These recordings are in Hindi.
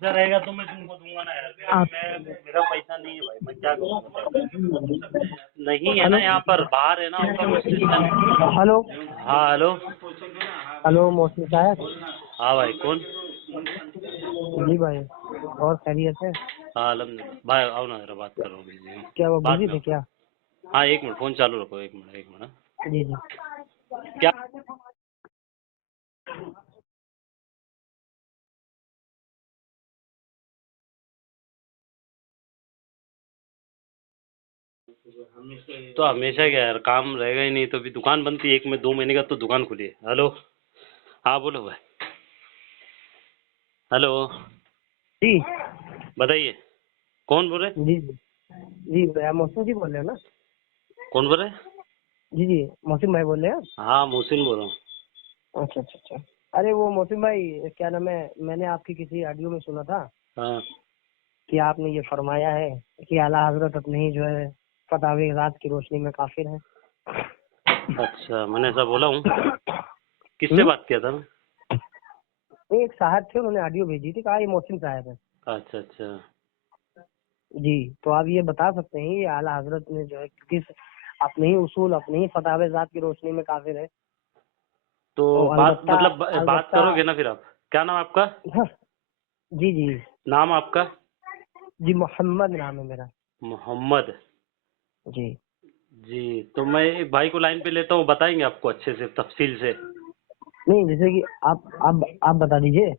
पैसा रहेगा तो मैं तुमको दूंगा ना यार। मैं मेरा पैसा नहीं है भाई, मैं क्या करूँ। नहीं है ना, यहाँ पर बाहर है ना आउट ऑफ स्टेशन। हेलो। हाँ हेलो। हेलो मौसमी साहब। हाँ भाई कौन। जी भाई, और खैरियत है? हाँ अलहमदुलिल्लाह भाई, आओ ना जरा बात करो, बिजी हूँ क्या वो बाद बिजी में। थे क्या? हाँ एक मिनट फोन चालू रखो, एक मिनट एक मिनट। जी जी। क्या तो हमेशा क्या यार, काम रहेगा ही नहीं तो भी दुकान बनती है, एक में 2 महीने का तो दुकान खुली है। हेलो। हाँ बोलो भाई। हेलो। जी बताइए कौन बोल रहे। जी जी। जी भैया मौसम जी बोल रहे हो ना? कौन बोल रहे। जी जी, मौसम भाई बोल रहे हैं? हाँ मोहसिन बोल रहा हूँ। अच्छा अच्छा अच्छा। अरे वो मौसम भाई, क्या नाम है, मैंने आपकी किसी ऑडियो में सुना था हाँ कि आपने ये फरमाया है कि आला हजरत अपने ही जो है फतावे रात की रोशनी में काफिर है। अच्छा, मैंने ऐसा बोला हूँ। किससे हम्म? बात किया था मैं। एक साहब थे, उन्होंने ऑडियो भेजी थी, कहा ये मौसम साहब है। अच्छा अच्छा। जी, तो आप ये बता सकते हैं ये आला हजरत ने जो है किस अपने ही उसूल, अपने ही फतावे रात की रोशनी में काफिर है? तो तो बात अलबत्ता मतलब बात अलबत्ता। करोगे ना फिर आप। क्या नाम आपका। हाँ, जी जी नाम आपका। जी, मोहम्मद नाम है मेरा। मोहम्मद। जी जी तो मैं एक भाई को लाइन पे लेता हूँ, बताएंगे आपको अच्छे से तफसील से। नहीं, जैसे कि आप बता दीजिए।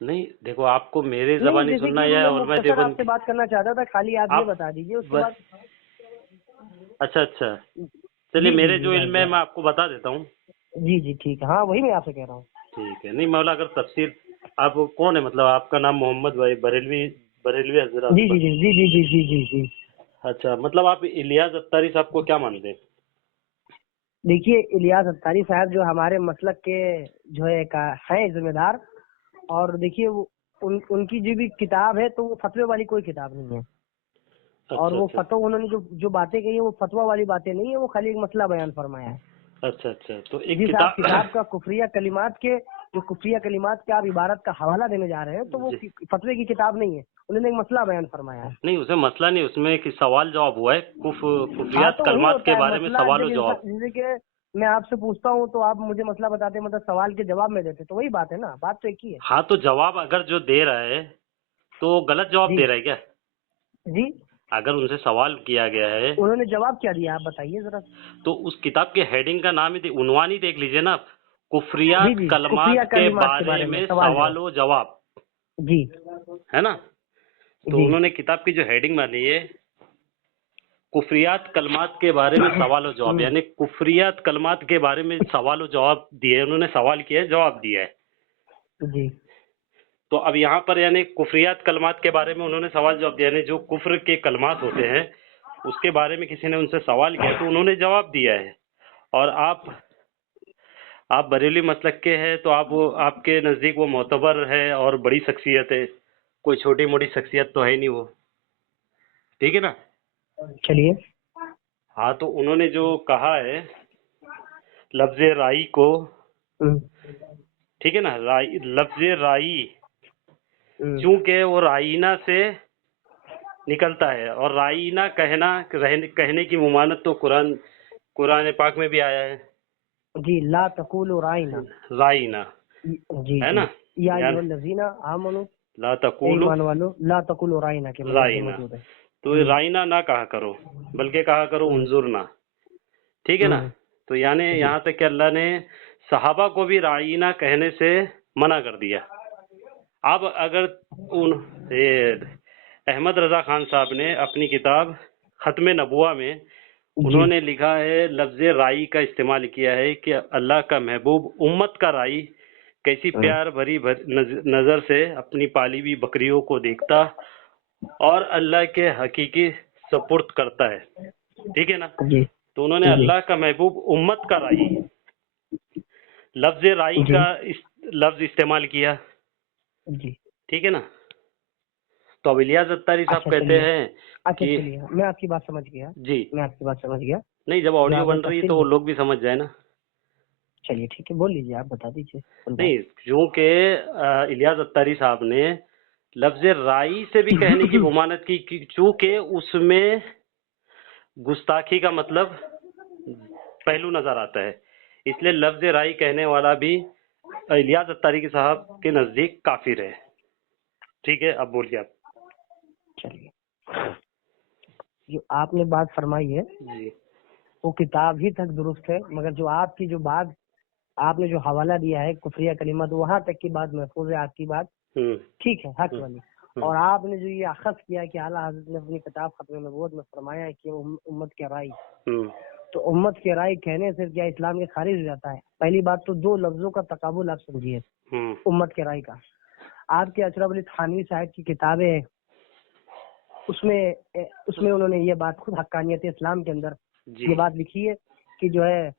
नहीं देखो, आपको मेरे नहीं, जबानी जैसे सुनना कि है या मैं उलमा मुख्तसर देवबंद आपसे की। बात करना चाहता था, खाली आप ये आप बता दीजिए उसके बस। बाद। अच्छा अच्छा। चलिए जी जी मेरे जी, जो बस इल्म है बस। मैं आपको बता देता हूँ। जी जी ठीक है, हाँ वही मैं आपसे कह रहा हूँ। ठीक है, नहीं मौला अगर तफसीर। आप कौन है, मतलब आपका नाम मोहम्मद भाई बरेलवी। बरेलवी हजरत जी जी जी जी जी जी जी जी जी। अच्छा, मतलब आप इलियास अत्तारी साहब को क्या मानते हैं। देखिए, इलियास अत्तारी साहब जो हमारे मसलक के जो है हैं जिम्मेदार। और देखिए वो उनकी जो भी किताब है तो वो फतवे वाली कोई किताब नहीं है। और अच्छा वो अच्छा। फतवा उन्होंने जो जो बातें कही है वो फतवा वाली बातें नहीं है, वो खाली एक मसला बयान फरमाया है। अच्छा अच्छा, तो एक जिस आप किताब। किताब का कुफरिया कलिमात के जो कुफरिया कलिमात के आप इबारत का हवाला देने जा रहे हैं तो वो जी। फतवे की किताब नहीं है, उन्होंने एक मसला बयान फरमाया है। नहीं उसमें मसला नहीं, उसमें कि सवाल जवाब हुआ है, हाँ, कुफरियात तो वही कलमात होता के है बारे में मसला, सवाल जब और इंसान जवाब। जैसे कि मैं आपसे पूछता हूँ तो आप मुझे मसला बताते, मतलब सवाल के जवाब में देते, तो वही बात है ना, बात तो एक ही है। हाँ तो जवाब अगर जो दे रहा है तो गलत जवाब जी दे रहा है क्या। जी। अगर उनसे सवाल किया गया है उन्होंने जवाब क्या दिया, आप बताइए जरा। तो उस किताब के हेडिंग का नाम ही, उन्वान ही देख लीजिए ना आप। जी कुफरियात जी, कुफरिया कलमात के कलिमात के बारे बारे में में सवाल सवाल जवाब। और जवाब। जी है ना। तो जी उन्होंने किताब की जो हेडिंग मानी है, कुफरियात कलमात के बारे में सवाल और जवाब, यानी कुफरियात कलमात के बारे में सवाल और जवाब दिए। उन्होंने सवाल किया है, जवाब दिया है। जी तो अब यहाँ पर यानी कुफरियात कलमात के बारे में उन्होंने सवाल जवाब दिया, यानी जो कुफ्र के कलमात होते हैं उसके बारे में किसी ने उनसे सवाल किया तो उन्होंने जवाब दिया है। और आप बरेली मसलक के हैं तो आप वो, आपके नज़दीक वो मोतबर है और बड़ी शख्सियत है, कोई छोटी मोटी शख्सियत तो है नहीं वो। ठीक है ना। चलिए। हाँ तो उन्होंने जो कहा है लफ्ज राई को, हम्म, ठीक है ना, राई लफ्ज राई, हम्म, चूंकि वो राइना से निकलता है और राइना कहने की मुमानत तो कुरान कुरान पाक में भी आया है। जी, ला तकुलु राइना। राइना। जी है जी। ना। या यानी अय्युहल्लज़ीना आमनू, ला ए तकुलु ईमान वालो, ला तकुलु राइना के मतलब जो राइना। मौजूद है। तो राइना ना कहा करो, बल्कि कहा करो हम्म, उन्जुरना। ठीक है ना। हम्म, तो यानी जी यहाँ तक कि अल्लाह ने सहाबा को भी राइना कहने से मना कर दिया। अब अगर उन ये अहमद रजा खान साहब ने अपनी किताब खत्म नबुआ में जी। उन्होंने लिखा है, लफ्ज राई का इस्तेमाल किया है कि अल्लाह का महबूब उम्मत का राई कैसी प्यार भरी नजर से अपनी पाली हुई बकरियों को देखता और अल्लाह के हकीकी सपुर्द करता है। ठीक है ना। जी तो उन्होंने जी अल्लाह का महबूब उम्मत का राई, लफ्ज राई जी का लफ्ज इस्तेमाल किया। जी। ठीक है ना। तो अब इलियास अत्तारी साहब अच्छा कहते चलिए। हैं अच्छा कि चलिए, मैं आपकी बात समझ गया। जी, मैं आपकी बात समझ गया। नहीं जब जो ऑडियो आपने बन रही है तफसील तो वो लोग भी समझ जाए ना। चलिए ठीक है, बोल लीजिए, आप बता दीजिए, सुन रहा हूँ। नहीं क्योंकि इलियास अत्तारी साहब ने लफ्ज राई से भी कहने की मुमानत की कि चूंकि उसमें गुस्ताखी का मतलब पहलू नजर आता है, इसलिए लफ्ज राई कहने वाला भी इलियास अत्तारी के साहब के नजदीक काफिर है। ठीक है, अब बोलिए आप। चलिए, जो आपने बात फरमाई है जी वो किताब ही तक दुरुस्त है, मगर जो आपकी जो बात आपने जो हवाला दिया है कुफरिया कलिमा, तो वहां तक की बात महफूज है, आपकी बात हम्म ठीक है, हक हम्म वाली। हम्म और आपने जो ये अखज़ किया कि आला हज़रत ने अपनी किताब खत्म नबूवत में फरमाया है कि उम्मत के राय, हम्म तो उम्मत के राय कहने से क्या इस्लाम के खारिज हो जाता है? पहली बात तो दो लफ्जों का तकाबुल आप समझिए, हम्म उम्मत के राय का। आपके अशरफ अली थानवी साहब की किताबें हैं, उसमें उन्होंने ये बात खुद हक्कानियत इस्लाम के अंदर जी ये बात लिखी है कि जो है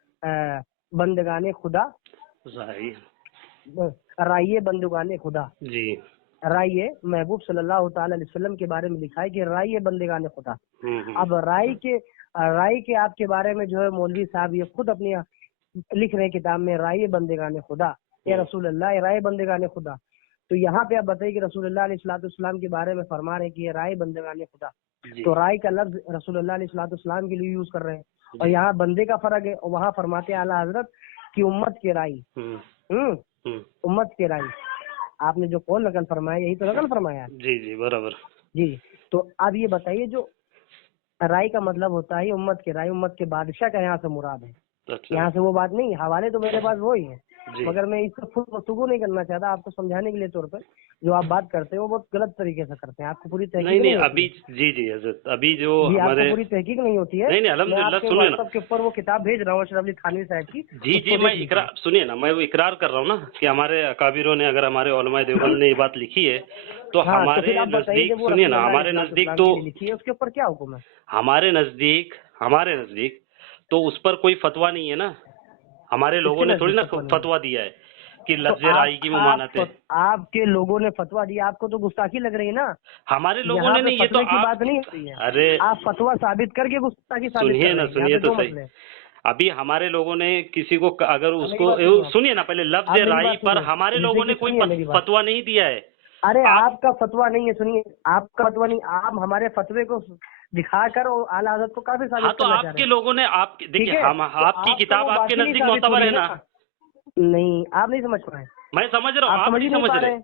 बंदगाने खुदा, राई राइये बंदगाने खुदा, जी राइये महबूब सल्लल्लाहु ताला अलैहि वसल्लम के बारे में लिखा है कि राइये बंदगाने खुदा। हम्म अब राय के आपके बारे में जो है मौलवी साहब ये खुद अपनी लिख रहे हैं किताब में, राय बंदेगाने खुदा या रसूल अल्लाह, राय बंदेगाने खुदा। तो यहाँ पे आप बताइए कि रसूल अल्लाह अलैहिस्सलाम के बारे में फरमा रहे हैं कि ये राय बंदेगाने खुदा, जी तो राय का लफ्ज रसूल अल्लाह अलैहिस्सलाम के लिए यूज कर रहे हैं, और जी यहाँ बंदे का फर्क है, और वहाँ फरमाते हैं आला हजरत की उम्मत के राय। हम्म उम्मत के राय आपने जो कौन नकल फरमाया, यही तो नकल फरमाया है। जी जी बराबर। जी, तो अब ये बताइए, जो राय का मतलब होता है उम्मत के राय, उम्मत के बादशाह का यहाँ से मुराद है, अच्छा यहाँ से वो बात नहीं। हवाले तो मेरे पास वो ही है, जी मगर मैं इसको फुल गुफ्तगू नहीं करना चाहता, आपको समझाने के लिए तौर पर जो आप बात करते हैं वो बहुत गलत तरीके से करते हैं, आपको पूरी नहीं तहकीक नहीं नहीं होती अभी है। जी जी हजरत अभी जो जी, आपको हमारे पूरी तहकीक नहीं होती है। नहीं नहीं मैं अल्हम्दुलिल्लाह आपके सुनिए ना। व्हाट्सएप के ऊपर वो किताब भेज रहा हूँ अशरफ अली थानवी साहब की, जी जी उसको मैं देख लीजिए। इकरार सुनिए ना, मैं वो इकरार कर रहा हूँ ना कि हमारे अकाबिरों ने अगर हमारे उलमाए देवबंद ने ये बात लिखी है तो हाँ, तो फिर हमारे आप बताइए नजदीक जब वो सुनिए रसूल ना, अल्लाह हमारे नजदीक अलैहिस्सलाम तो के लिए लिखी है उसके ऊपर क्या हुक्म है? हमारे नजदीक तो उस पर कोई फतवा नहीं है ना। हमारे किसके लोगों ने थोड़ी नजदीक ना फतवा नहीं है? फतवा दिया है कि तो लफ्ज राई की मुमानत है। आपके लोगों ने फतवा दिया, आपको तो गुस्ताखी लग रही है ना। हमारे लोगों यहाँ ने पे नहीं, ये तो फतवे की आप बात नहीं हो रही है, अरे आप फतवा साबित करके गुस्ताखी साबित कर सुनिए ना, रहे हैं, यहाँ सुनिए पे तो दो सही। मसले हैं। अभी हमारे लोगों ने किसी को अगर अब मेरी उसको बात सुनिए, सुनिए ना, पहले लफ्ज आप मेरी राई बात पर सुनिए, हमारे जैसे लोगों कि ने कोई सुनिए मेरी बात। फतवा नहीं दिया है। अरे आप आपका फतवा नहीं है, सुनिए, आपका फतवा नहीं, आप हमारे फतवे को दिखाकर और आला हज़रत को काफी हाँ साबित तो करना चाह रहे आपके हैं। लोगों ने आप ठीक देखिए, है, हम तो आपकी आपका किताब वो आपके बात ही नहीं नजदीक साबित हो मोतबर रही है ना। ना। नहीं, आप नहीं समझ पाए, मैं समझ रहा हूँ, आप आप समझ नहीं ही नहीं समझ पा रहे। रहे हैं।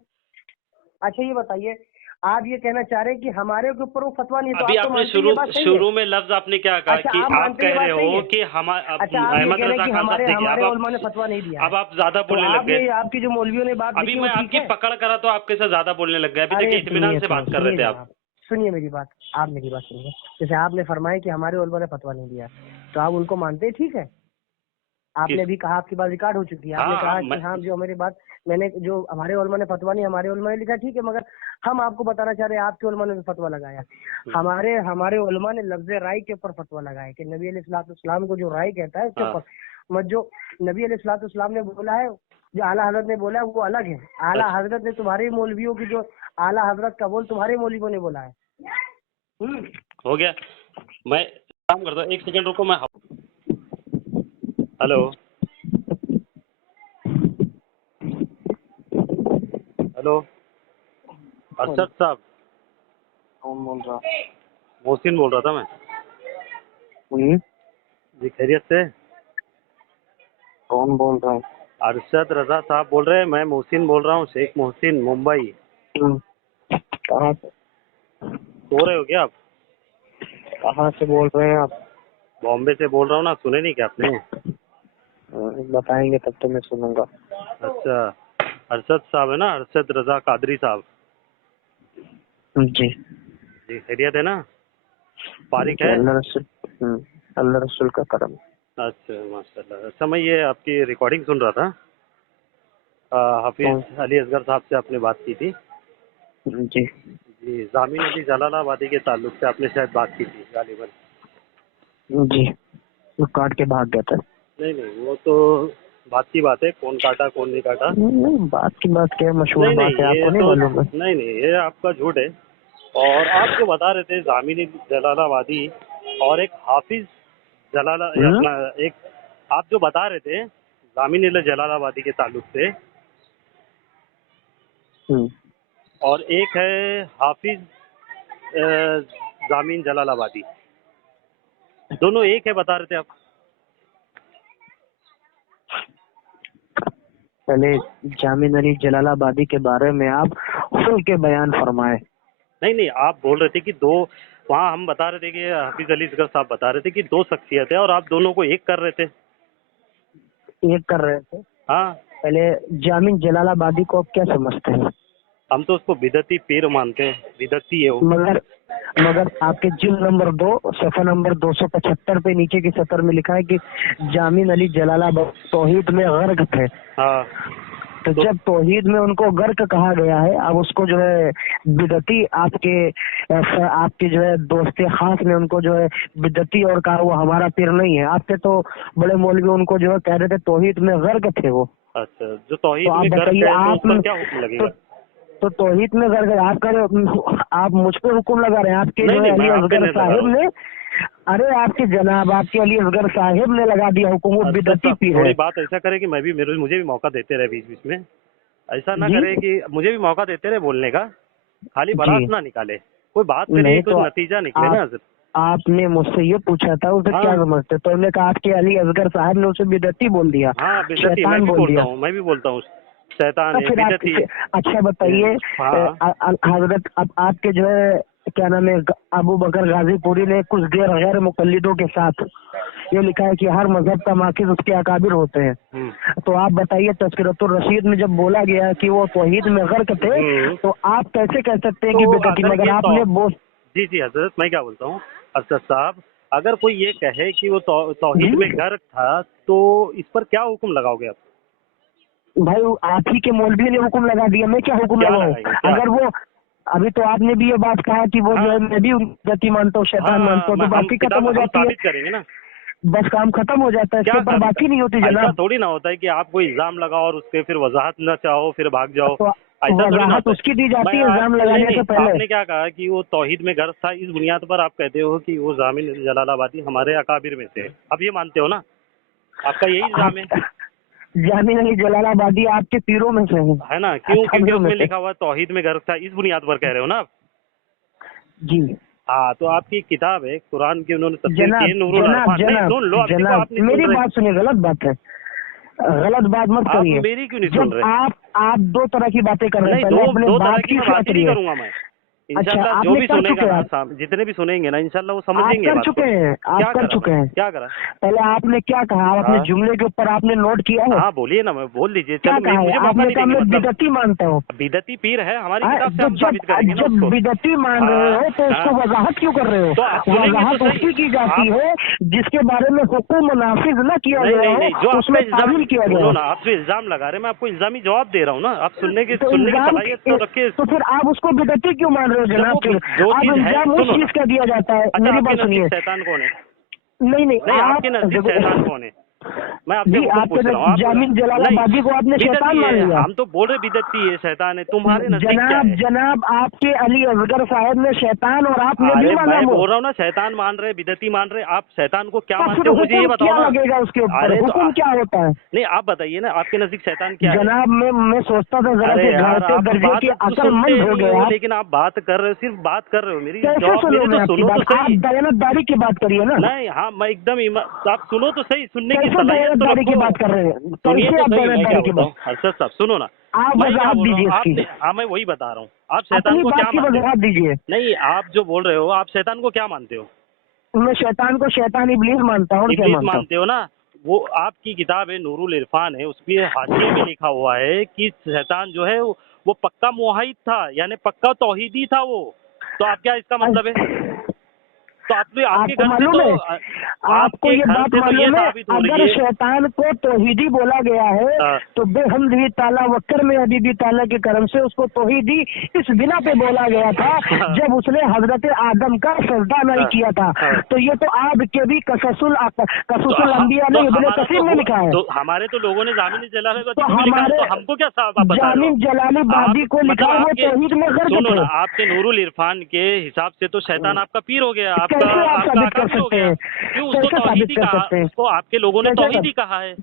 अच्छा ये बताइए, आप ये कहना चाह रहे हैं कि हमारे के ऊपर वो फतवा नहीं है, तो अभी आप तो आपने मानते हैं ये बात सही है। शुरू में लफ्ज आपने क्या कहा अच्छा, कि आप आप मानते हैं कह ये रहे बात सही हो है। कि अच्छा, आप ये अहमद कह रहे हैं रजा कि खान साहब, देखिए हमारे उलमा ने फतवा नहीं दिया है, अब आप ज्यादा तो बोलने लग आप गए। ये आपकी जो मौलवियों ने बात अभी लिखी वो मैं ठीक आपकी है। पकड़ करा तो आपके से ज्यादा बोलने लग गए। अभी अरे देखिए इत्मीनान सुनिए, से तो बात कर रहे सुनिए थे आप। जनाब, सुनिए मेरी बात, आप मेरी बात सुनिए। जैसे आपने फरमाया कि हमारे उलमा ने फतवा नहीं दिया, तो आप उनको मानते हैं, ठीक है। आपने किस भी कहा, आपकी बात रिकॉर्ड हो चुकी है, आपने हाँ कहा कि हाँ जो हमारी बात, मैंने जो हमारे उलमा ने फतवा नहीं, हमारे उलमा ने लिखा, ठीक है, मगर हम आपको बताना चाह रहे हैं आपके उलमा ने भी फतवा लगाया। हमारे उलमा ने लफ्ज राय के ऊपर फतवा लगाया कि नबी अलैहिस्सलाम को जो राय कहता है उसके हाँ ऊपर, मत जो नबी अलैहिस्सलाम ने बोला है, जो आला हजरत ने बोला है वो अलग है। आला हजरत ने तुम्हारे मौलवियों की जो आला हजरत का बोल तुम्हारे मौलवियों ने बोला है। हो गया। मैं काम करता हूँ, एक सेकंड रुको। मैं हेलो हेलो अरशद साहब, कौन बोल रहा? मोहसिन बोल रहा था मैं। जी खैरियत से? कौन बोल रहा है? अरशद रजा साहब बोल रहे हैं, मैं मोहसिन बोल रहा हूँ, शेख मोहसिन, मुंबई। कहाँ से? सो रहे हो क्या आप? कहाँ से बोल रहे हैं आप? बॉम्बे से बोल रहा हूँ ना, सुने नहीं क्या आपने? बताएंगे तब तो मैं सुनूंगा। अच्छा, अरशद साहब है ना, अरशद रजा कादरी साहब। जी जी खैरियत है ना? फारिक है? अल्लाह रसूल का करम। अच्छा माशाल्लाह। अच्छा मैं ये आपकी रिकॉर्डिंग सुन रहा था, हाफिज अली असगर साहब से आपने बात की थी। जी जी, जामिन अली जलालाबादी के ताल्लुक से आपने शायद बात की थी गालिबन। जी, वो काट के भाग गया था। नहीं नहीं, वो तो बात की बात है, कौन काटा कौन नहीं काटा। नहीं, बात की बात क्या है, मशहूर नहीं बात नहीं, है, ये आपको नहीं तो मालूम है? नहीं नहीं, ये आपका झूठ है। और आप जो बता रहे थे जामिन जलालाबादी और एक हाफिज ये अपना एक, आप जो बता रहे थे जामिन जलालाबादी के ताल्लुक से, और एक है हाफिज जामीन जलालाबादी। दोनों एक है बता रहे थे आप। पहले जामिन अली जलालाबादी के बारे में आप खुल के बयान फरमाए। नहीं नहीं, आप बोल रहे थे कि दो, वहाँ हम बता रहे थे कि हाफिज अली असगर साहब बता रहे थे कि दो शख्सियत है और आप दोनों को एक कर रहे थे। एक कर रहे थे। हाँ, पहले जामिन जलालाबादी को आप क्या समझते हैं? हम तो उसको बिदती पीर मानते हैं, बिदती है वो। मगर आपके जिल्द नंबर 2 सफ़ा नंबर 275 पे नीचे की सतर में लिखा है कि जामिन अली जलालाबादी तौहीद में गर्क थे। हाँ, तो जब तौहीद में उनको गर्क कहा गया है, अब उसको जो है बिदती आपके जो है दोस्ते खास ने उनको जो है बिदती और कहा वो हमारा पीर नहीं है। आपके तो बड़े मौलवी उनको जो है कह रहे थे तौहीद में गर्क थे वो। अच्छा, जो तौहीद तो आप में गर्क बताइए, है तो उस आप पर क्या हुक्म लगेगा? तो तौहीद में गर्क आप कर आप मुझ पर हुक्म लगा रहे हैं। आपके नहीं जो नहीं, है मैं अली आप पे असगर नहीं लगा साहिब रहा हूँ। ने, अरे आपके जनाब आपके अली असगर साहिब ने लगा दिया हुक्म, वो अच्छा बिदती साहब, पीर थोड़ी है। बात ऐसा करे कि मुझे भी मौका देते रहे बीच बीच में। ऐसा ना जी करे कि मुझे भी मौका देते रहे बोलने का, खाली भड़ास जी। ना निकाले, कोई बात करिए, नहीं कुछ तो नतीजा निकले आप ना। आपने मुझसे ये पूछा था उसे क्या हाँ समझते, तो हमने कहा आपके अली असगर साहब ने उसे बिदती बोल दिया, हाँ, बिदती मैं शैतान भी बोल बोलता दिया। हूँ, मैं भी बोलता हूँ, शैतान तो है, फिर आप बिदती है। अच्छा बताइए, हाँ हजरत अब आपके जो है क्या नाम है अबू बकर गाजीपुरी ने कुछ देर गैर मुकल्लिदों के साथ ये लिखा है कि हर मजहब का माकिज उसके अकाबिर होते हैं। तो आप बताइए, तज़किरतुर रशीद में जब बोला गया कि वो तौहीद में गर्क थे, तो आप कैसे कह सकते हैं कि तो बिदती, अगर मगर ये आपने जी जी हजरत, मैं क्या बोलता हूँ अरशद साहब, अगर कोई ये कहे कि वो तौहीद में जी गर्क था तो इस पर क्या हुक्म लगाओगे आप? भाई, आप ही के मौलवी ने हुक्म लगा दिया, मैं क्या हुक्म क्या लगाऊं? लगाएंगे क्या? अगर वो अभी तो आपने भी ये बात कहा कि वो जो है हाँ मैं भी गति मानता हूँ, शैतान मानता हाँ, हूँ, तो हम बात ही खत्म किताब हो हम जाती है। साबित करेंगे ना। बस काम खत्म हो जाता है, इसके क्या ऊपर साबित? बात ही नहीं होती ऐसा जनाब। थोड़ी ना होता है कि आप कोई इल्जाम लगाओ और उसके फिर वजाहत न चाहो फिर भाग जाओ, तो ऐसा थोड़ी ना वजाहत होता है। उसकी दी जाती है इल्जाम नहीं लगाने नहीं, से पहले। आपने क्या कहा कि वो तौहीद में गर्ज था, इस बुनियाद पर आप कहते हो कि वो जामिन जलालाबादी हमारे अकाबिर में से है। आप ये मानते हो ना, आपका यही इल्जाम है। आप जामिन अली जलालाबादी आपके पीरों में से है ना? है, क्यों? क्योंकि कब्रों में उसमें से। लिखा हुआ तौहीद में गर्ज था, इस बुनियाद पर कह रहे हो ना आप। जी हाँ, तो आपकी एक किताब है कुरान की, उन्होंने तफसीर की जनाब है, नूरुल जनाब अरफान। नहीं जनाब सुन लो, अब देखो जनाब आप नहीं सुन मेरी रहे। बात सुनिए, गलत बात है, गलत बात मत आप करिए। मेरी क्यों नहीं सुन जब रहे? आप दो तरह की बातें कर रहे हैं, नहीं, पहले दो अपने दो तरह बात की की मैं शेयर बात ही नहीं करिए। करूंगा मैं। अच्छा, इंशाल्लाह जो आपने भी कर सुनेगा चुके हैं, ना, जितने भी सुनेंगे ना, इंशाल्लाह वो आप समझेंगे कर बात को। चुके हैं, आप क्या कर करा चुके मैं? हैं। क्या करा? पहले आपने क्या कहा, आप अपने हाँ जुमले के ऊपर आपने नोट किया है? हाँ, बोलिए ना, मैं बोल दीजिए। क्या चलो, कहा है? मुझे मौका आपने नहीं कहा देंगे मैं मतलब। बिदती मानता हूँ। बिदती पीर है हमारी हाँ, किताब से, तो हम साबित करेंगे ना जब उसको। बिदती मान रहे हाँ हो तो हाँ, उसको वजाहत क्यों कर रहे हो? तो आप सुनेंगे तो वजाहत सही। उसकी की जाती आप है जिसके बारे में हुक्म नाफिज न किया नहीं गया नहीं नहीं, जो हो, आप पे उसमें इल्जाम, तावील किया गया सुनो हो। ना, आप जो इल्जाम लगा रहे हैं मैं आपको इल्जामी जवाब दे रहा हूँ ना। आप सुनने की तो सलाहियत तो रखिए। तो फिर आप उसको बिदती क्यों मान रहे हो जब जनाब? वो फिर जो आप चीज है, इल्जाम उस सुनो चीज ना। का दिया जाता है। अच्छा, मेरी आपके बात नजदीक सुनिए। शैतान कौन है? नहीं नहीं, नहीं, आप आपके नजदीक देखो शैतान कौन है? मैं आपसे जी, हुक्म पूछ रहा हूँ। आप जामिन नहीं, जलालाबादी को आपने शैतान बिदती मान है, लिया। हम तो बोल रहे बिदती है, शैतान है। तुम्हारे नजदीक क्या जनाब है? जनाब आपके अली असगर साहब ने शैतान और आपने भी अरे माना मैं वो। बोल रहा हूँ ना, शैतान मान रहे, बिदती मान रहे। आप शैतान को क्या तो मानते फिर हो मुझे ये हुक्म बताओ क्या ना। लगेगा उसके ऊपर? अरे तो हुक्म क्या होता है? नहीं, आप बताइए ना, आपके नजदीक शैतान क्या है? जनाब मैं सोचता था जरा अरे के यार, घाटे आप दर्जे बात के तो सुनते अकलमंद हो नहीं गए हो, आप। लेकिन आप बात कर रहे हो, सिर्फ बात कर रहे हो। मेरी कैसे जवाब, सुनो मेरी तो मैं आपकी सुनो तो बात? आप सही। दयानतदारी की बात करिए ना। नहीं, हाँ, मैं एकदम आप सुनो तो सही, सुनने की कैसे सलाहियत तो दयानतदारी की रखो। बात कर रहे हैं? सुनिए कैसे तो आप सही, मैं क्या दयानतदारी की बताऊँ बात? हर्षद साहब, सुनो ना। आप मैं क्या वजाहत बोल रहा हूँ दीजिए इसकी, आपने, हाँ, मैं वही बता रहा हूँ। आप शैतान अपनी को बात क्या की मानते हो? वजाहत दीजिए। नहीं, आप जो बोल रहे हो, आप शैतान को क्या मानते हो? मैं शैतान को शैतान इब्लीस मानता हूँ और क्या इब्लीस मानता हूँ? मानते हो ना? वो आपकी किताब है नूरुल इरफान है, उसके हाशिए में लिखा हुआ है कि शैतान जो है वो पक्का मुवाहिद था, यानी पक्का तौहीदी था वो। तो आप क्या इसका मतलब है? तो आपके आपको घर से मालूम तो है, आपको आपके ये घर बात से तो ये मालूम है, साबित हो रही अगर है। शैतान को तौहीदी बोला गया है हाँ, तो बेहमदी ताला वक्कर में हबीबी ताला के करम से उसको तौहीदी इस बिना पे बोला गया था हाँ, जब उसने हजरत आदम का सजदा नहीं हाँ, किया था। हाँ। तो ये तो आपके भी कसूसुल अंबिया तो ने इब्ने हमारा कसीर में लिखा है। तो हमारे तो लोगों ने जामिन जलालाबादी तो को भी लिखा है, हमारे तो हमको क्या आप बता रहे हो? जामिन जलाली आप बादी को लिखा मतलब है वो आपके, तौहीद में गर्क सुनो ना, थे। आपके नूरुल इरफान के हिसाब से तो शैतान आपका पीर हो गया, आपका कैसे आप आपका साबित कर अकाबिर हो सकते गया। हैं? क्यों? उसको कैसे साबित तौहीदी कर कहा, सकते हैं? उसको आपके लोगों ने कैसे तौहीदी कहा है।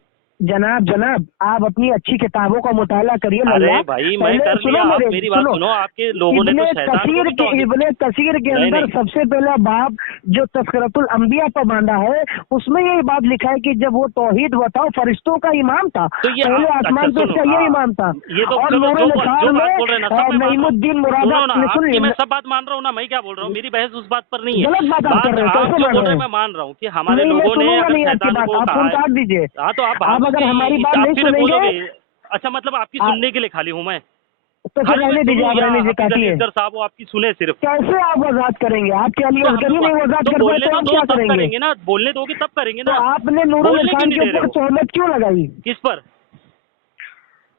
जनाब जनाब आप अपनी अच्छी किताबों का मुताला करिए। अरे भाई मैं पहले कर लिया, आप मेरी बात सुनो। आपके लोगों ने तो शैतान को भी तौहीद इब्ने कसीर के अंदर सबसे पहला बाब जो तज़किरतुल अंबिया पर बांधा है उसमें ये बात लिखा है कि जब वो तौहीद बताओ फरिश्तों का इमाम था, तो ये पहले आसमान पे उसका ये इमाम था। ये तो और जो बात बोल रहे हैं ना नईमुद्दीन मुराद मैं सब बात मान रहा हूँ ना, मैं क्या बोल रहा हूँ, मेरी बहस उस बात पर नहीं है। गलत बात आप कर रहे हैं, आप जो बोल रहे हैं मैं मान रहा हूँ कि हमारे लोगों ने अगर शैतान को कहा है, काट दीजिए। हाँ तो आप अगर हमारी बात नहीं सुनेंगे, अच्छा मतलब आपकी सुनने के लिए खाली हूँ मैं, तो फिर रहने दीजिए, आप रहने दीजिए, काटिए। साहब वो आपकी सुने सिर्फ। कैसे आप वजात करेंगे? आपके लिए नहीं वजात कर पाए तो हम क्या करेंगे ना, बोलने दोगे तब करेंगे ना। तो आपने नूरुल इरफान के ऊपर तोहमत क्यों लगाई? किस पर?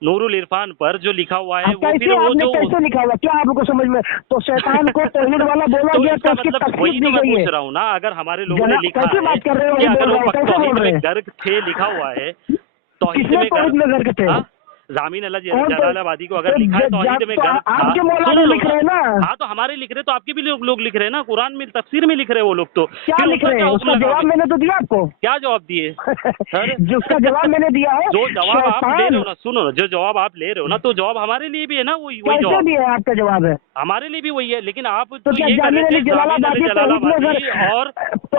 नूरुल इरफान पर जो लिखा हुआ है वो फिर आपने कैसे लिखा हुआ, क्या आपको समझ में? तो शैतान को तौहीद वाला बोला गया तो उसकी तकलीफ दी गई है। पूछ रहा हूँ ना, अगर हमारे लोगों ने लिखा है बात कर रहे हो, बोल रहा हूँ, कैसे बोल रहे हैं? गर्क थे लिखा हुआ है तौहीद में गर्क थे। जामीन अल्लाह जलालाबादी को अगर लिखा है तौहीद में गर्क था, आपके मौलाना लिख रहे हैं ना। हाँ तो हमारे लिख रहे, तो आपके भी लोग लिख रहे हैं ना, कुरान में तफसीर में लिख रहे हैं वो लोग। तो क्या लिख रहे हैं? उसका जवाब मैंने तो दिया आपको। क्या जवाब दिए? जिसका जवाब मैंने दिया है, जो जवाब आप ले रहे हो ना, सुनो ना, जो जवाब आप ले रहे हो ना, तो जवाब हमारे लिए भी है ना, वही जवाब भी है। आपका जवाब है हमारे लिए भी वही है, लेकिन आप तो ये कर रहे थे जलालाबादी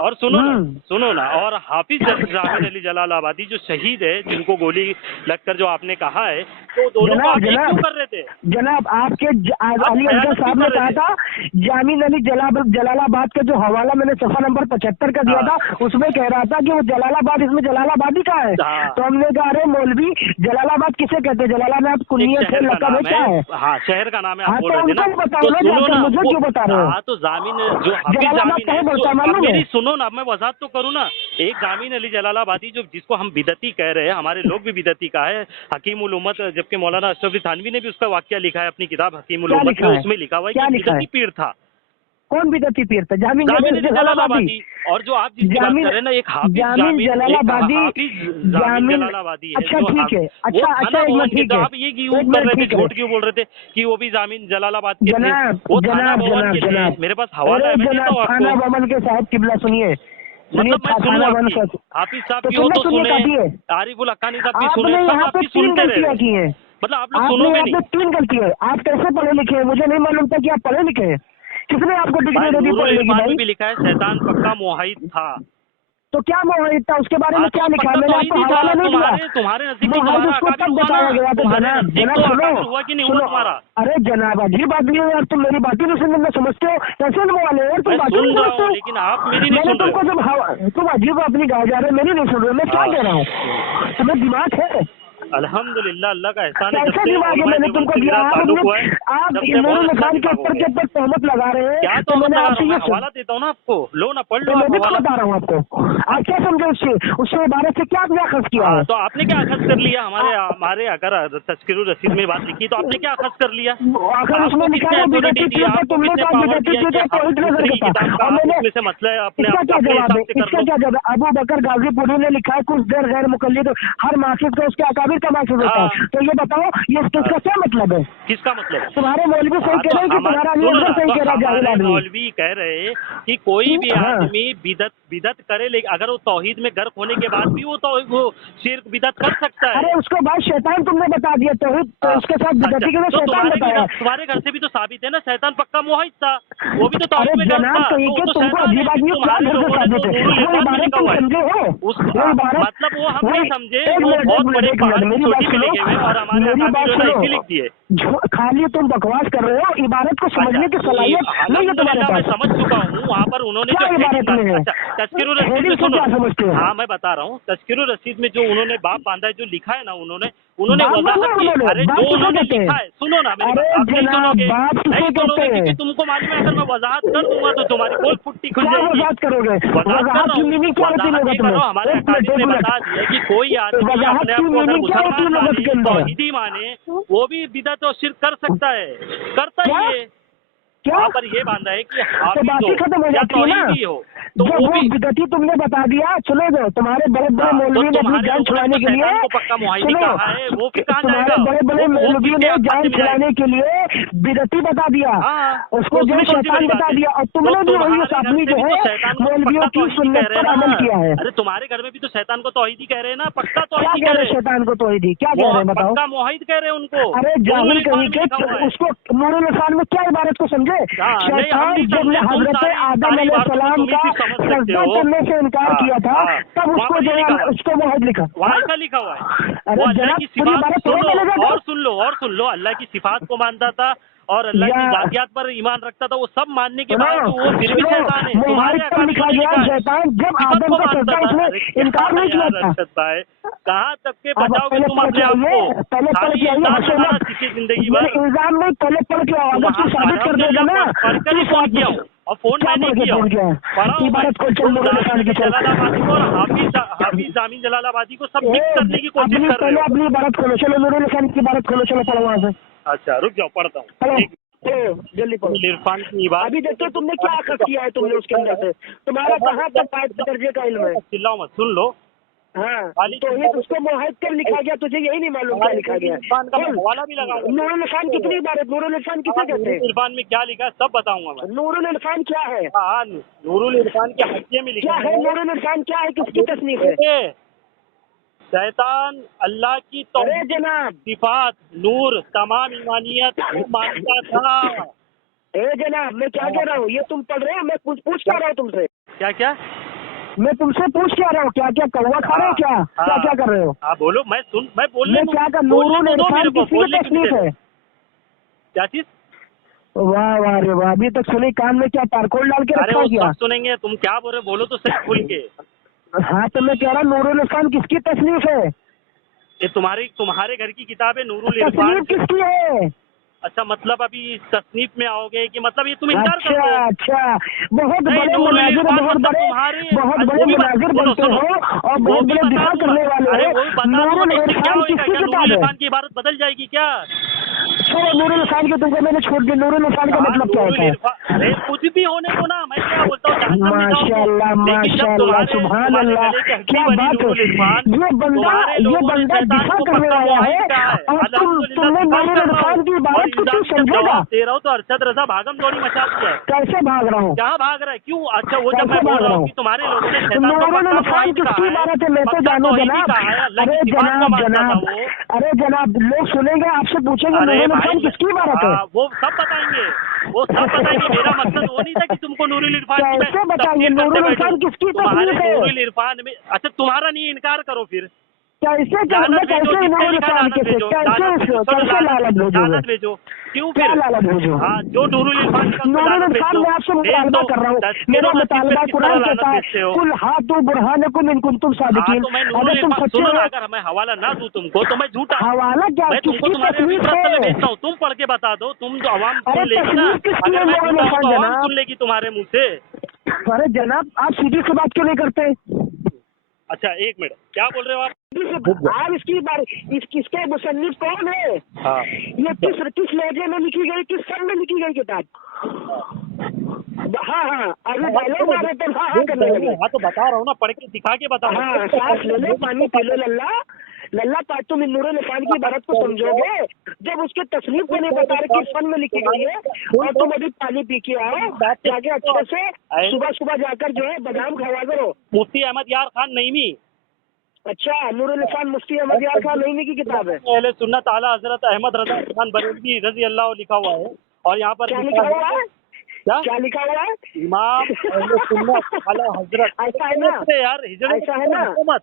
और सुनो ना, और हाफिज जामीन अली जलालाबादी जो शहीद है, जिनको गोली लगकर जो आपने कहा है, तो दोनों को आप क्यों कर रहे थे? जनाब आपके अली असगर साहब ने कहा था जामीन अली जलालाबाद का जो हवाला मैंने सफा नंबर 75 का दिया था, उसमें कह रहा था कि वो जलालाबाद, इसमें जलालाबादी का है। तो हमने कहा अरे मौलवी जलालाबाद किसे कहते हैं? जलालाबाद कुनियत है, लक़ब है, क्या है? हाँ शहर का नाम है, आप बोल रहे थे ना। मुझे क्यों बता रहे हो? तो जामीन जो जलालाबाद, मेरी सुनो ना, मैं वजाहत तो करूँ ना। एक जामीन अली जलालाबादी जो जिसको हम बिदती कह रहे हैं, हमारे लोग भी बिदती का है, हकीम उल उम्मत, जबकि मौलाना अशरफ थानवी ने भी उसका वाकया लिखा है अपनी किताब हकीम उल उम्मत में, उसमें लिखा हुआ है कि बिदती पीर था। कौन बिदती पीर था? जामीन जलालाबादी। और जो आप जिसकी बात कर रहे हैं ना, एक जामीन जलालाबादी है। अच्छा ठीक है, अच्छा ठीक है। आप ये क्यों कर रहे थे, झूठ क्यों बोल रहे थे कि वो भी जामीन जलालाबाद के थे? वो जनाब मेरे पास हवाला है, मैं देता हूं आपको। खाना भवन के साहब किबला सुनिए, मतलब मैं सुनूं, हाफिज साहब की हो तो सुने, आरिफ उल हक्कानी साहब की सुने, सब आपकी सुनते रहे। मतलब आप लोग सुनोगे नहीं। 3 गलती है। आप कैसे पढ़े लिखे हैं? मुझे नहीं मालूम था कि आप पढ़े लिखे हैं। किसने आपको डिग्री दे दी पढ़ने की? भाई भी लिखा है शैतान पक्का मुआहिद था। तो क्या मुआहिद था? उसके बारे में क्या लिखा? मैंने आपको हवाला नहीं दिया। तुम्हारे नजदीक उसको तब बताया गया था। जनाब हुआ कि नहीं हुआ तुम्हारा? अरे जनाब अजीब आदमी हो यार, तुम मेरी बातें नहीं सुनने समझते हो, कैसे वाले यार तुम बातें नहीं समझते हो। लेकिन आप मेरी नहीं सुन रहे। तुमको जब तुम अजीब अपनी गाय जा रहे हो, मेरी नहीं सुन रहे, मैं क्या कह रहा हूँ? तुम्हें दिमाग है? अल्हम्दुलिल्लाह, अल्लाह का एहसान है। कैसा दिमाग है? मैंने तुमको दिया, आप इमरान खान के ऊपर के ऊपर तहमत लगा रहे हैं। क्या तो मैंने आपसे ये हवाला देता हूँ ना आपको, लो ना पढ़ लो। मैं भी बता रहा हूँ आपको, आप क्या समझे उससे इबारत से क्या आपने अखज़ किया है? तो आपने क्या अखज़ कर लिया? हमारे अगर तज़किरुर रसीद में बात लिखी तो आपने क्या अखज़ कर लिया? अगर उसमें लिखा है बिदअती पीर तो तुमने कहा बिदअती पीर तो तौहीद नज़र करता। और मैंने से मसला है अपने इसका क्या जवाब है? इसका क्या जवाब? अबू बकर गाजीपुरी ने लिखा है कुछ देर गैर मुक़ल्लिद, हर माक़िद का उसके अकाबिर का माक़िद होता है। तो ये बताओ ये इसका क्या मतलब है? किसका मतलब? तुम्हारे मौलवी सही कह रहे हैं कि तुम्हारा अली सही कह रहा है? जाहिल आदमी मौलवी कह रहे हैं कि कोई भी आदमी बिदत करे, लेकिन अगर वो तौहीद में गर्क होने के बाद भी वो शिर्क बिदत कर सकता है। अरे उसके बाद शैतान तुमने बता दिया, तौहीद तो उसके साथ बिदती के शैतान बताया। तुम्हारे घर से भी तो साबित है ना, शैतान पक्का मुआहिद था, वो भी तो तौहीद में गर्क था। तुमको अजीब आदमी क्या घर से साबित है? वो इबारत तुम समझे हो? वो इबारत मतलब वो हम नहीं समझे, वो बहुत बड़े पहाड़ की चोटी पे लिखे हुए और हमारे इसी लिख दिए। खाली तुम बकवास कर रहे हो, इबारत को समझने की सलाहियत नहीं है तुम्हारे पास। मैं समझ चुका हूँ, वहाँ पर उन्होंने क्या इबारत में है? तज़किरुर रसीद में समझते हो? हाँ मैं बता रहा हूँ, तज़किरुर रसीद में जो उन्होंने बाप बांधा है, जो लिखा है ना उन्होंने वजाहत की। अरे जो उन्होंने लिखा है, सुनो ना मेरी बात, नहीं सुनोगे क्योंकि तुमको मालूम है अगर मैं वजाहत कर दूंगा तो तुम्हारी पोल फुट्टी खुल जाएगी। वजाहत करोगे? हमारे अकादमी ने बता दिया कि कोई आदमी अपने आप को अगर मुसलमान माने, तौहीदी माने, वो भी बिदअत और शिर्क कर सकता है, करता ही है। वहाँ पर ये बांधा है कि हाफिज हो या तौहीदी हो, तो जब वो वो भी विगति तुमने बता दिया, सुनो जो तुम्हारे बड़े बड़े मौलवी ने अपनी जान छुड़ाने के लिए, को पक्का मुआहिदी सुनो, कहा है, वो फिर कहाँ तुम्हारे जाएगा? बड़े बड़े वो मौलवियों किसके ने खाते जान में जाएगा? छुड़ाने के लिए विगति बता दिया, हाँ, उसको तो जो उसमें कौन सी शैतान बड़ी बता बात है? दिया, और तुमने तो भी वही तुम्हारे घर अपनी में जो भी है तो शैतान को मौलवियों पक्का की तौहीदी कह सुन्नत रहे हैं पर अमल किया ना। है। अरे तुम्हारे घर में भी तो शैतान को तौहीदी कह रहे हैं ना, पक्का क्या तौहीदी कह कह रहे रहे हैं। शैतान को तौहीदी, क्या कह रहे हैं बताओ? पक्का मुआहिद कह रहे हैं उनको। अरे जाहिल नूरुल कहीं इरफान में लिखा हुआ के है। उसको नूरुल इरफान में क्या इबारत को समझे? हाँ, नहीं, हम शैतान नहीं जब समझे, तुम हजरत सारी आदम इबारतों को अलैहिस्सलाम तुम ही का सिर्फ समझ सकते सजदा हो। करने से इनकार हाँ, किया था, हाँ, तब वहाँ उसको पर जो ये लिखा हुआ है है। उसको मोहद लिखा। वहाँ हाँ? ऐसा लिखा हुआ है। अरे वो अल्लाह जनाब की पूरी सिफात इबारत सुन थोड़ी लो बोलेगा और सुन लो और सुन लो, अल्लाह की सिफात को मानता था और अल्लाह की या- जातियात पर ईमान रखता था, वो सब मानने के सुनो, बाद वो फिर भी सुनो, शैतान है। मोहद तुम्हारे पर अकादमियों लिखा ने गया लिखा है शैतान जब सिफत आदम को का मानता सजदा था। उसने अरे क्या इनकार नहीं किया यार था। अरशद भाई, कहाँ तक के अब बचाओगे पहले तुम पढ़ अपने के आप आइए, को? पहले पढ़ खाली के आइए, इल्जाम हसनत लगाना सीखे जिंदगी मैंने भर। इल्जाम नहीं, पहले पढ़ के आओ, अगर तू साबित कर देगा ना पढ़कर ही फोन किया हूँ और फोन क्या मैंने पढ़ के किया फोन किया है? पढ़ा हूँ मैं। इबारत को चल तुम नूरुल इरफान की चल। जलालाबादी को और हाफिज जामीन जलालाबादी को सब मिक्स करने की कोशिश अपनी कर रहे पहले हो। अपनी इबारत खोलो, चलो नूरुल इरफान की इबारत खोलो, चलो पढ़ो वहाँ से, अच्छा रुक जाओ, पढ़ता हूँ। पढ़ो एक पढ़ो, जल्दी पढ़ो। इरफान की बात अभी देखो तुमने क्या अखज़ किया है तुमने उसके अंदर से, तुम्हारा कहाँ तक आयत के दर्जे का इल्म है? चिल्लाओ मत, सुन लो। हाँ, तो ये उसको मुआहिद कर लिखा गया, तुझे यही नहीं मालूम क्या लिखा गया? इरफान का मैं हवाला भी लगा दूँ। नूरुल इरफान कितनी इबारत, नूरुल इरफान किसे कहते हैं? इरफान में क्या लिखा है सब बताऊंगा मैं। नूरुल इरफान क्या है? हाँ, नूरुल इरफान के हकिये में लिखा क्या है नूरुल इरफान, क्या है, किसकी तसनीफ है? शैतान अल्लाह की अरे जनाब, सिफात नूर तमाम ईमानियत को मानता था। ए जनाब, मैं क्या कह रहा हूँ, ये तुम पढ़ रहे हो, मैं पूछ क्या रहा हूँ तुमसे, क्या क्या मैं तुमसे पूछ क्या रहा हूँ, क्या क्या कौवा खा रहे हो, क्या क्या क्या कर रहे हो? हाँ बोलो, मैं बोलने मैं क्या कर, नूरुल इरफान किसकी तसनीफ है? क्या चीज? वाह वाह रे वाह, अभी तक सुनी, कान में क्या तारकोल डाल के अरे रखा वो क्या? सब सुनेंगे, तुम क्या बोल रहे हो, बोलो तो सही खुल के। हाँ तो मैं कह रहा हूँ नूरुल इरफान किसकी तसनीफ है? ये तुम्हारे घर की किताब है नूरुल इरफान। तसनीफ किसकी है? अच्छा, मतलब अभी तसनीफ में आओगे कि मतलब ये तुम इनकार कर अच्छा दो? अच्छा, बहुत नहीं, बड़े नूरुल मुनाजिर, इरफान बहुत मतलब बड़े तुम्हारी मुनाजिर बनते सुनो, हो और वो बहुत भी बड़े बता दिफा दूंगा। करने वाले अरे हो। वो भी बता दूंगा, नूरुल तो इससे क्या इरफान होएगा? किसकी क्या किताब नूरुल है? इरफान की इबारत बदल जाएगी क्या? छोड़ो नूरुल इरफान के, तुमको मैंने छोड़ दिया, नूरुल इरफान का मतलब क्या होता है? अरे कुछ भी होने को ना, मैं क्या बोलता हूँ, जहन्नम में जाओ तो। माशाल्लाह लेकिन जब माशाल्लाह, सुभान अल्लाह, क्या बात है, ये बंदा दिफा करने वाला है और तुमने नूरुल इरफान की इबारत को क्यों समझेगा? जवाब दे रहा हूँ तो अरशद रजा भागम दौड़ी मचा दिया है। कैसे भाग रहा हूँ? कहाँ भाग रहा है, क्यों? अच्छा वो जब कैसे मैं बोल भाग रहा रहा हूँ हूँ? कि तुम्हारे लोगों ने शैतान को नूरुल पक्का इरफान मुआहिद किसकी कहा इबारत है, मैं तो पक्का जानू तौहीदी जनाब। कहा है, अल्लाह की अरे सिफात को जनाब मानता था जनाब, वो। अरे जनाब, लोग सुनेंगे, आपसे पूछेंगे अरे नूरुल भाई, इरफान किसकी इबारत है? वो सब बताएंगे, वो सब बताएंगे। मेरा मकसद वो नहीं था कि तुमको नूरुल इरफान की मैं कैसे बताएंगे तफसीर करते नूरुल इरफान बैठूं। किसकी तुम्हारे तस्वीर है? नूरुल इरफान में, अच्छा तुम्हारा नहीं, इनकार करो फिर। कैसे लानत भेजो, कैसे जिसने नूरुल लिखा इरफान लानत के भेजो, कैसे लालच भेजोगे? लानत भेजो। क्यों क्या फिर? लालच भेजो? हाँ, जो नूरुल इरफान का नूरुल लानत इरफान, भेजो। मैं आपसे मुतालबा कर रहा हूँ, मेरा मुतालबा कुरान के साथ, कुल हाथू बुरहानकुम इन कुंतुम हाँ सादिकीन। तो मैं अगर नूरुल तुम इरफान, सच्चे सुनो ना, हो, अगर मैं हवाला ना दूं तुमको तो मैं झूठा, हवाला क्या, मैं तुमको किसकी तुम्हारे तस्वीर विश्वास में है? भेजता हूँ, तुम पढ़ के बता दो, तुम जो आवाम अरे सुन लेगी ना। तस्वीर किसकी अगर है मैं नूरुल झूठा हूँ इरफान तो आवाम जनाब? सुन लेगी तुम्हारे मुंह से। अरे जनाब, आप सीधी सी बात क्यों नहीं करते? अच्छा एक मिनट, क्या बोल रहे हो आप? आप इसके मुसन्निफ कौन है? हाँ, ये किस लहजे में लिखी गई, किस सन में लिखी गई किताब? हाँ हाँ, अभी डायलॉग आ रहे थे, हाँ हाँ करने लगे। हाँ तो बता रहा हूँ ना, पढ़ के दिखा के बता रहा हाँ, सांस ले लो, पानी पी लो, लल्ला लल्ला, ताकि तुम नूरुल इरफान की इबारत को समझोगे जब उसके तस्नीफ को नहीं बता रहे किस फन में लिखी गई है, और तुम अभी पानी पी के आओ जाके अच्छे से, सुबह सुबह जाकर जो है बादाम खाया करो। मुफ्ती अहमद यार खान नईमी। अच्छा, नूरुल इरफान मुफ्ती अहमद यार खान नईमी की किताब है। अहले सुन्नत आला हजरत अहमद रजा खान बरेलवी रजी अल्लाह लिखा हुआ है, और यहाँ पर क्या लिखा हुआ है? क्या लिखा हुआ है? इमाम अहले सुन्नत आला हजरत। ऐसा है ना यार, ऐसा है ना,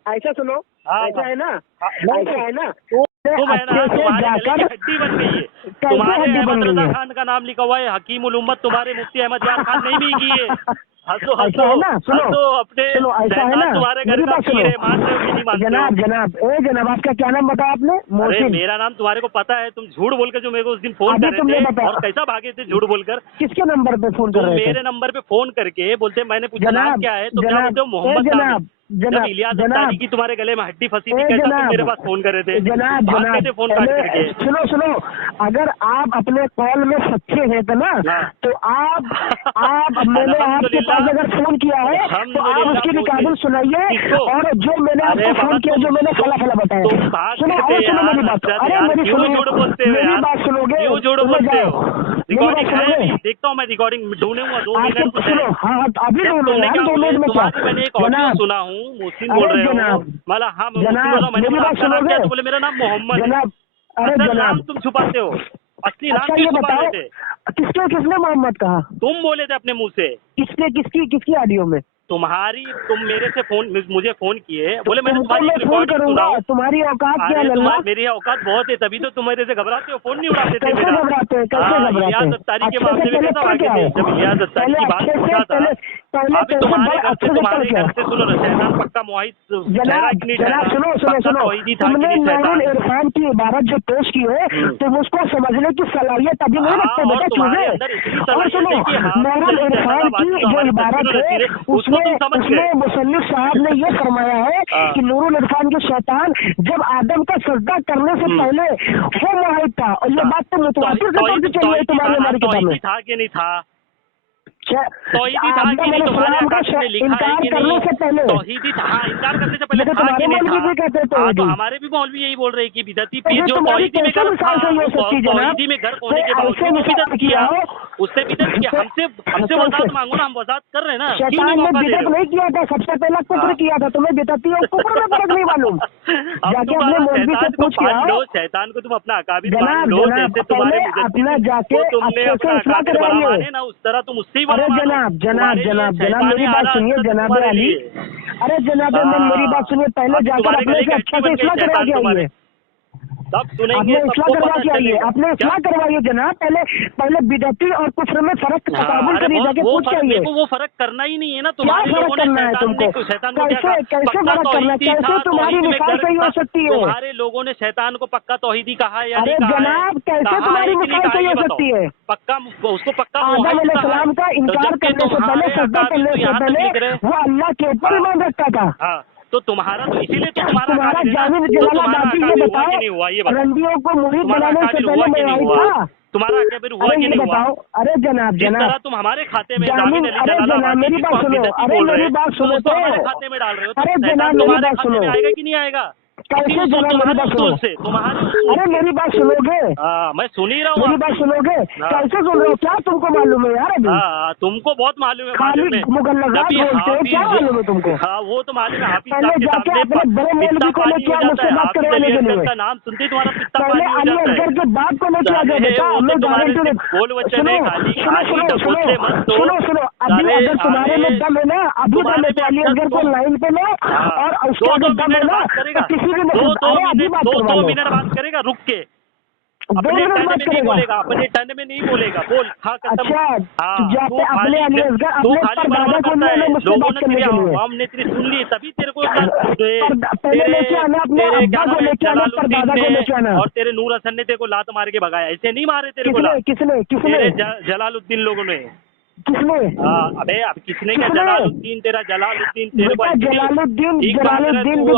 ऐसा सुनो, ऐसा है ना, ऐसा है ना, तुम है ना, तुम्हारे गले की हड्डी बन गई है। तुम्हारे अहमद रजा खान का नाम लिखा हुआ है, हकीमुल उम्मत तुम्हारे मुफ्ती अहमद यार खान नहीं की है। हंसो ऐसा है ना, सुनो अपने, सुनो, ऐसा है ना, तुम्हारे घर मेरी का बात सुनो, पीर है, मान रहे हो कि नहीं मानते हो? जनाब जनाब, ए जनाब, आपका क्या नाम बताया आपने? अरे मोहसिन। मेरा नाम तुम्हारे को पता है, तुम झूठ बोलकर जो मेरे को उस दिन फोन अभी कर तुमने रहे थे बताया। और कैसा भागे थे झूठ बोलकर। किसके नंबर पे फोन कर तुम रहे थे? मेरे नंबर पे फोन करके बोलते, मैंने पूछा नाम जनाब क्या है, तो क्या जनाब, बोलते हो, ए मोहम्मद नाम है। जनाब, जब इलियास अंसारी की तुम्हारे गले में हड्डी फंसी थी, कैसा तुम मेरे पास फोन करे थे? जनाब भाग गए थे फोन काट करके। सुनो, अगर आप अपने कॉल में सच्चे हैं तो ना, तो आप मैंने आपके पास अगर फोन किया है तो आप उसकी रिकॉर्डिंग सुनाइए, और जो मैंने आपको फोन किया, जो मैंने फला बताया, सुनो मेरी बात। अरे मेरी बात सुनोगे? क्यों झूठ बोलते हो? रिकॉर्डिंग है, देखता हूँ मैं रिकॉर्डिंग ढूंढूंगा 2 मिनट। सुनो, हाँ अभी ढूंढो यार, 2 मिनट में क्या? मैंने एक ऑडियो सुना हूँ, मोहसिन बोल रहे हो, मतलब हाँ मैंने बोला आपका नाम क्या? तो बोले मेरा नाम मोहम्मद। जनाब, अरे असल जनाब नाम तुम छुपाते हो, असली नाम अच्छा क्यों ये छुपा बताओ, रहे थे? किसने मोहम्मद कहा? तुम बोले थे अपने मुंह से। किसकी ऑडियो में? तुम मेरे से मुझे फोन किए, बोले मैंने तुम्हारी फोन रिकॉर्डिंग सुना। तुम्हारी औकात क्या है? मेरी औकात बहुत है, तभी तो तुम मेरे से घबराते हो, फोन नहीं उड़ाते थे कैसे मेरा। घबराते? इलियास अंसारी के मामले में कैसा भागे थे? जब इलियास अंसारी की बात पूछा था, अभी तुम्हारे घर से सुनो ना, शैतान पक्का मुआहिद ठहरा कि नहीं ठहरा? सुनो, तौहीदी था कि तुमने नहीं शैतान? नूरुल इरफान की इबारत जो पेश की है, तुम उसको समझने की सलाहियत अभी नहीं रखते बेटा, चूजे। और सुनो, नूरुल इरफान की जो इबारत है, उसमें मुसन्निफ साहब ने ये फरमाया है कि नूरुल इरफान के शैतान जब आदम का सजदा करने से पहले वो मुआहिद था, और ये बात तो मुतवातिर के तौर पे चली है तुम्हारी हमारी किताब में। था कि नहीं था? तौहीदी था कि नहीं? तुम्हारे अकादमी में लिखा है कि नहीं? तौहीदी था, हाँ, इनकार करने से पहले था कि नहीं था? हाँ, तो हमारे भी मौलवी यही बोल रहे हैं कि बिदअती पीर जो तौहीदी में घर था, तौहीदी में घर होने के बावजूद वो बिदअत किया, उससे बिदअत किया। हमसे वजाहत मांगो ना, हम वजाहत कर रहे हैं ना। शैतान ने बिदअत नहीं किया था, सबसे पहले कुफ्र किया था, तुम्हें बिदअती और कुफ्र में फर्क नहीं मालूम। जाके अपने मौलवी से पूछ के आओ। शैतान को तुम अपना अकाबिर मान लो, जैसे तुम्हारे अपना जाके तुमने अपना अकाबिर बड़ा माने ना, उस तरह तुम उससे ही बड़ा मानो। जनाब मेरी बात सुनिए जनाब अली। अरे जनाब मेरी बात सुनिए, पहले जाकर अपने से अच्छा से इस्लाह करवा के आइए। सब सुनेंगे, अपने इस्लाह करवा के आइए, अपने इस्लाह करवाइए जनाब। पहले बिदअती और कुफ्र में फर्क तकाबुल करिए, जाके पूछ के आइए। वो फर्क करना ही नहीं है ना, क्या तुम्हारे फर्क करना है तुमको? कैसे फर्क करना है? कैसे तुम्हारी मिसाल सही हो सकती है? तुम्हारे लोगों ने शैतान को पक्का तौहीदी कहा है या अरे नहीं कहा? जनाब कैसे तुम्हारी मिसाल सही हो सकती है? पक्का उसको पक्का आदम अलैहिस्सलाम का इनकार करने से पहले, सजदा करने से पहले वो अल्लाह के ऊपर ईमान रखता था। हाँ, तो तुम्हारा तो इसीलिए तो तुम्हारा जामिद जलालाबादी ये बताओ, रंडियों को मुरीद बनाने से पहले मैं आई था? तुम्हारा अकबर हुआ कि नहीं हुआ? अरे जनाब तुम हमारे खाते में जामिन, अरे जनाब मेरी बात सुनो, अरे मेरी बात सुनो तो, हमारे खाते में डाल रहे हो, अरे जनाब मेरी बात सुनो, आएगा कि नहीं आएगा? कैसे जनाब मेरी बात सुनो, अरे मेरी बात सुनोगे? मैं सुन ही रहा हूँ, मेरी बात सुनोगे? कैसे सुन रहे हो? क्या तुमको मालूम है यार? अभी तुमको बहुत मालूम है, खाली मुगल्लगात बोलते हो, क्या मालूम है तुमको? हाँ वो तो मालूम है। पहले जाके अपने बड़े मौलवी को लेके आओ मुझसे बात करवाने के लिए। नाम सुनते ही तुम्हारा पित्ता पहले पानी हो अली जाता है। असगर के बाप को लेके आ जाओ बेटा, मैं गारंटी सुनो, अभी अगर तुम्हारे में दम है ना, अभी दम है तो अली असगर को लाइन पे लो, और उसके अगर दम है ना तो किसी भी अभी बात करवा लो। 2 मिनट बात करेगा रुक के, अपने टर्न में नहीं बोलेगा, अपने टर्न में नहीं बोलेगा, बोल। हाँ अच्छा, जाते अपने अली असगर अपने परदादा को ले मुझसे बात करने के लिए। हमने तेरी सुन ली, तभी तेरे को पहले लेके आना, अपने अब्बा को लेके आना, परदादा को लेके आना। और तेरे नूर हसन ने तेरे को लात मार के भगाया, ऐसे नहीं मारे तेरे को? किसने? जलालुद्दीन लोगों ने। किसने? अबे अब किसने क्या? जलालुद्दीन, तेरा जलालुद्दीन, तेरे को जलालुद्दीन भी जो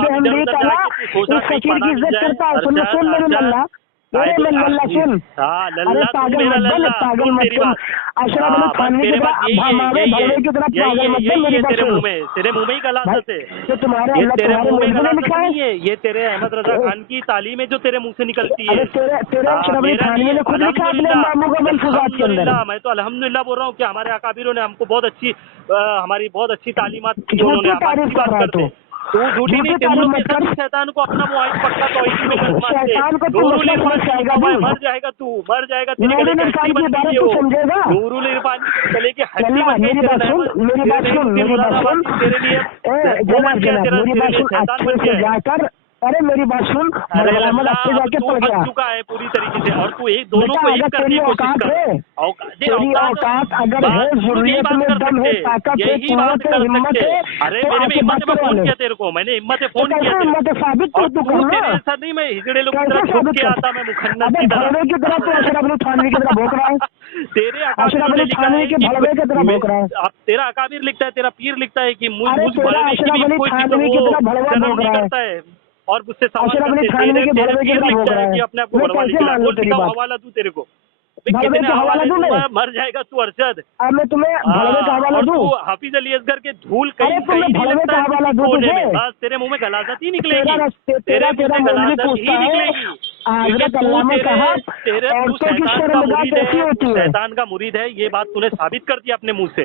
हम नहीं कहा, इस फकीर की इज्जत करता है। सुन मेरे लल्ला, मेरे लल्ला सुन, अरे पागल मत बन, पागल मत सुन, अशरफ अली थानवी की तरह हमारे भले की तरह पागल मत बन। मेरी बात सुन, तेरे मुंह में ही गलासत है, तो तुम्हारे अल्लाह तुम्हारे मुंह में लिखा है, ये तेरे अहमद रजा खान की तालीम है जो तेरे मुंह से निकलती है। अरे तेरे अशरफ अली थानवी ने खुद लिखा अपने मामू का मलफूजात के अंदर। मैं तो अल्हम्दुलिल्लाह बोल रहा हूँ कि हमारे अकाबिरों ने हमको बहुत अच्छी हमारी बहुत अच्छी तालीमात दी। झूठी तारीफ कर रहा है तू झूठी नहीं, तुम लोग के साथ शैतान को अपना मुआहिद पक्का तौहीद में मत मानते। शैतान को तुम मर जाएगा, मर जाएगा तू, मर जाएगा। नूरुल इरफान की इबारत तू समझेगा? नूरुल इरफान की गले की हड्डी बन गई। मेरी बात सुन, मेरी बात सुन, तेरे लिए जनाब मेरी बात सुन, अच्छे से जाकर अरे मेरी बात सुन, अरे मलहमद लल्ला, अच्छे अब जाके तू पड़ फंस गया। चुका है पूरी तरीके से, और तू एक दोनों बेटा को एक अगर करने तेरी की कोशिश औकात कर। है, तेरी औकात अगर है, यही जुर्रियत बात में कर दम है, सकते, ताकत है, यही बात कुव्वत है, कर हिम्मत सकते। है, अरे तो मेरे में आके हिम्मत बात है, मैं करवा फोन ले। किया तेरे को, मैंने हिम्मत है तो फोन किया कैसे तेरे हिम्मत है, साबित को। और कर तू तू करना। तेरे ऐसा नहीं, मैं हिजड़े लोग की तरह कैसे झुक साबित के कर? आता, मैं मुखन्नस अबे की तरह। भड़वे की तरह तू अशरफ अली थानवी की तरह भोंक रहा है। तेरे अशरफ अकाबिरों ने अली लिखा थानवी है के कि भड़वे की तरह भोंक रहा है। अब तेरा अकाबिर लिखता है, तेरा पीर लिखता है कि मुझ अरे तेरा भड़वे की भी अशरफ अली कोई थानवी की तरह भड़वा शर्म भोंक नहीं रहा है। करता है, और मुझसे सवाल अशरफ अली करते। थानवी के तेरे भड़वे की पीर तरह भोंक लिखता रहा है है। कि अपने आप को मैं भड़वा कैसे लिखा है। मान लूं बोल तेरी किताब बात? हवाला दूं तेरे को? अबे भड़वे कितने का हवाला हवाले दूं मैं? दूंगा, मर जाएगा तू अरशद। अब मैं तुम्हें भड़वे का हवाला और दूं? तू हाफिज अली असगर के धूल अरे कहीं तुम्हें कहीं नहीं भड़वे लगता का है हवाला किसी दूं कोने तुझे? में, बस तेरे मुंह में गलाजत ही तेरा निकलेगी, तेरा मुंह से मौलवी गलाजत पूछता ही है, निकलेगी। क्योंकि हजरत तू अल्लामा तेरे साहब तेरे तू औरतों की शैतान का शर्मगाह मुरीद कैसी है, होती तू है? शैतान का मुरीद है, ये बात तूने साबित कर दी अपने मुंह से।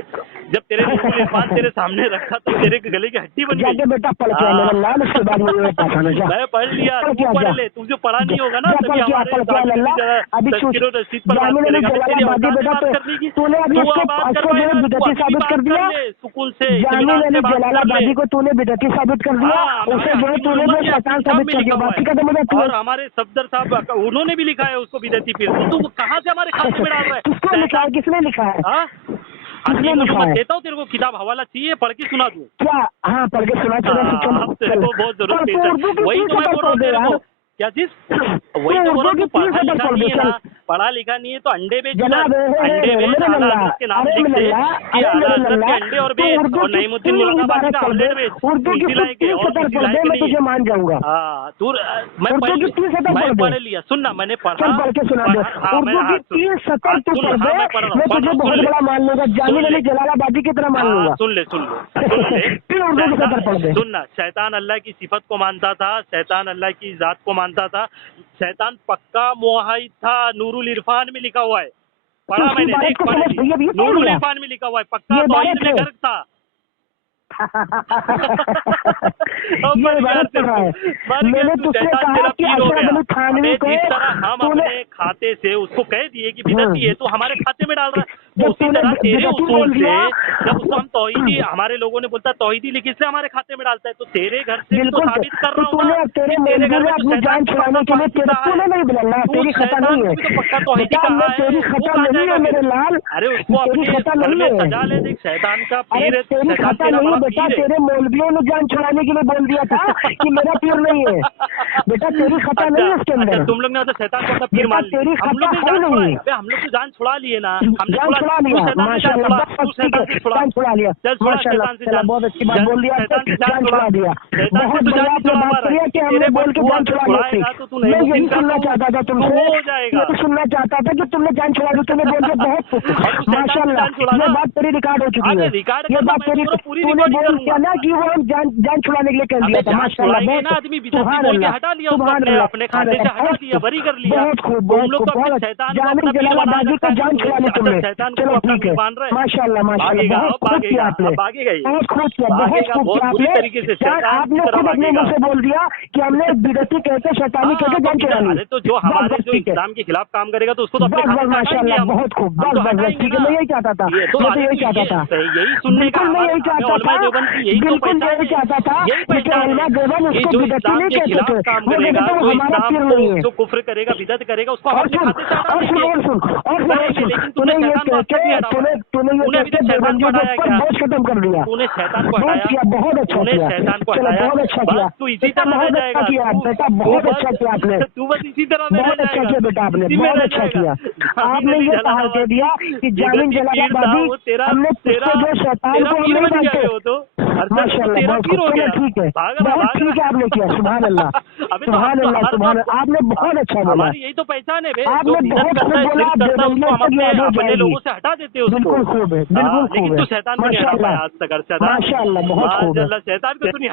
जब तेरे नूरुल इरफान तेरे सामने रखा तो तेरे गले की हड्डी बन जाके गई। बेटा पढ़ के आ मेरा लाल, उसके बाद मुझे पठाना जा। मैं पढ़ लिया, पढ़ तू के आ पढ़ जा। ले, तुझे पढ़ा नहीं होगा ना, जा तभी पढ़ के आ, हमारे पढ़ के आ साथ लल्ला। जरा अभी तज़किरो रशीद पर बात जामिन अली करेगा। तेरी जलालाबादी औकात है बेटा बात तो करने की? तूने अभी तू उसको बात उसको जो है करवाएगा, तू बिदअती अभी भी साबित बात कर कर दिया। ले, सुकून से जामिन इत्मीनान अली से बात कर ले। जलालाबादी को तूने बिदअती साबित कर दिया, उसे जो है तूने जो शैतान साबित कर दिया। बात ही खत्म हो जाती है। और हमारे सफदर साहब उन्होंने भी लिखा है उसको बिदअती पीर। तो तू कहाँ से हमारे खाते में डाल रहा है? किसको लिखा है? किसने लिखा है? हाँ? किसने अजीब लिखा है? देता हूँ तेरे को किताब हवाला चाहिए, पढ़ के सुना दूँ? क्या? हाँ पढ़ के सुना। अब तेरे को बहुत जरूरत है, उर्दू की वही तो मैं बोल रहा हूँ तेरे को। क्या चीज? वही तो बोल रहा हूँ, तू पढ़ा लिखा नहीं है ना, पढ़ा लिखा नहीं है तो अंडे बेच, जनाब अंडे बेच, आला हजरत के नाम लिख दे कि आला हजरत के अंडे और बेच, और नईमुद्दीन मुरादाबादी का ऑमलेट बेच, उर्दू की उसी लायक है, और उसी लायक मैं नहीं तुझे है। मान जाऊंगा। हाँ तू मैं पढ़ लिया, सुनना मैंने पढ़ा। चल पढ़ के सुना दे। उर्दू की 3 सतर तू पढ़ दे, मैं तुझे बहुत बड़ा मान लूंगा, जामिन अली जलालाबादी की तरह मान लूंगा। सुन ले फिर उर्दू की सतर पढ़ दे। सुनना, शैतान अल्लाह की सिफत को मानता था, शैतान अल्लाह की जात को मानता था, शैतान पक्का मुआहिद था, नूरुल इरफान में लिखा हुआ है, पढ़ा मैंने, देख पढ़ ली, नूरुल इरफान में लिखा हुआ है, पक्का तौहीद में गर्क था। ये बात कर रहा है। मैंने तुझसे कहा कि अशरफ अली थानवी को जिस तरह हम अपने खाते से उसको कह दिए कि बिदअती है, तो हमारे खाते में डाल रहा है, तो उसी तरह तेरे उसूल से जब उसको हम तौहीदी, हमारे लोगों ने बोलता तौहीदी लिखी, इसलिए हमारे खाते में डालता है, तो तेरे घर से तो साबित कर रहा हूँ ना, तेरे घर में अपनी जान छुड़ाने के लिए तेरे तूने नहीं बुलाना, तेरी खता नहीं है, तो पक्का तौहीदी कहा है, तेरी खता नहीं है मेरे लाल। अरे उसको अपनी घर में सजा ले, देख शैतान का पीर है, तेरी खता नहीं बेटा, तेरे मौलवियों ने जान छुड़ाने के लिए बोल दिया था कि मेरा पीर नहीं है बेटा, तेरी खता नहीं है उसके अंदर। तुम लोग ने शैतान को पीर मान लिया, हम लोग तो जान छुड़ा लिए ना, हमने छुड़ा लिया, माशाल्लाह जान छुड़ा लिया, माशाल्लाह बहुत अच्छी बात बोल दिया, जान छुड़ा दिया, बहुत बढ़िया आपने बात किया कि हमने बोल के जान छुड़ा ली। मैं यही सुनना चाहता था तुमसे, यही सुनना चाहता था कि तुमने जान छुड़ा दी, तुमने बोल दिया बहुत माशाल्लाह, ये बात तेरी रिकॉर्ड हो चुकी है, ये बात तेरी, तूने बोल किया ना कि वो हम जान छुड़ाने के लिए कह दिया था, माशाल्लाह बहुत सुभान अल्लाह, सुभान अल्लाह, अपने खाते से हटा दिया, बरी कर लिया, बहुत खूब, बहुत जामिन जलालाबादी को जान छुड़ा ली तुमने, चलो ठीक है, माशाल्लाह माशाल्लाह, बहुत खूब किया आपने, बहुत खूब किया, बहुत खूब किया आपने। यार आपने खुद अपने मुंह से बोल दिया कि हमने बिदअती कहते शैतानी कहते जान छुड़ा ली। तो जो हमारे जो इस्लाम के खिलाफ काम करेगा तो उसको तो अपने खाते से हटाएंगे हम। बहुत खूब, बस ठीक है, मैं यही चाहता था, मैं तो यही चाहता था, यही सुनने का, मैं यही चाहता था, बिल्कुल यही चाहता था, लेकिन उलमा देवबंद उसको बिदअती नहीं कहते थे, वो कहते थे वो हमारा पीर नहीं है। जो कुफ्र करेगा, बिदअत करेगा, उसको और सुन तूने ये कहते देवबंदियों के ऊपर बोझ खत्म कर दिया, तूने शैतान को बहुत किया, बहुत अच्छा किया, चलो बहुत अच्छा किया, तू इसी तरह बहुत अच्छा किया बेटा, बहुत अच्छा किया आपने, तू बस इसी तरह बहुत अच्छा किया बेटा आपने, बहुत अच्छा किया। आपने ये कहा कह दिया कि जामिन जलालाबादी हमने तुझसे जो शैतान को हम नहीं मानते, माशाल्लाह बहुत चलो ठीक है, बहुत ठीक है आपने किया, सुभान अल्लाह, सुभान अल्लाह, सुभान अल्लाह, आपने बहुत अच्छा बोला, यही तो पहचान है, आपने बहुत खूब बोला, अपने लोगों से हटा देते हो, बिल्कुल खूब है, बिल्कुल खूब है, शैतान को नहीं हटा पाया आज तक, माशाल्लाह बहुत खूब है। शैतान को तो नहीं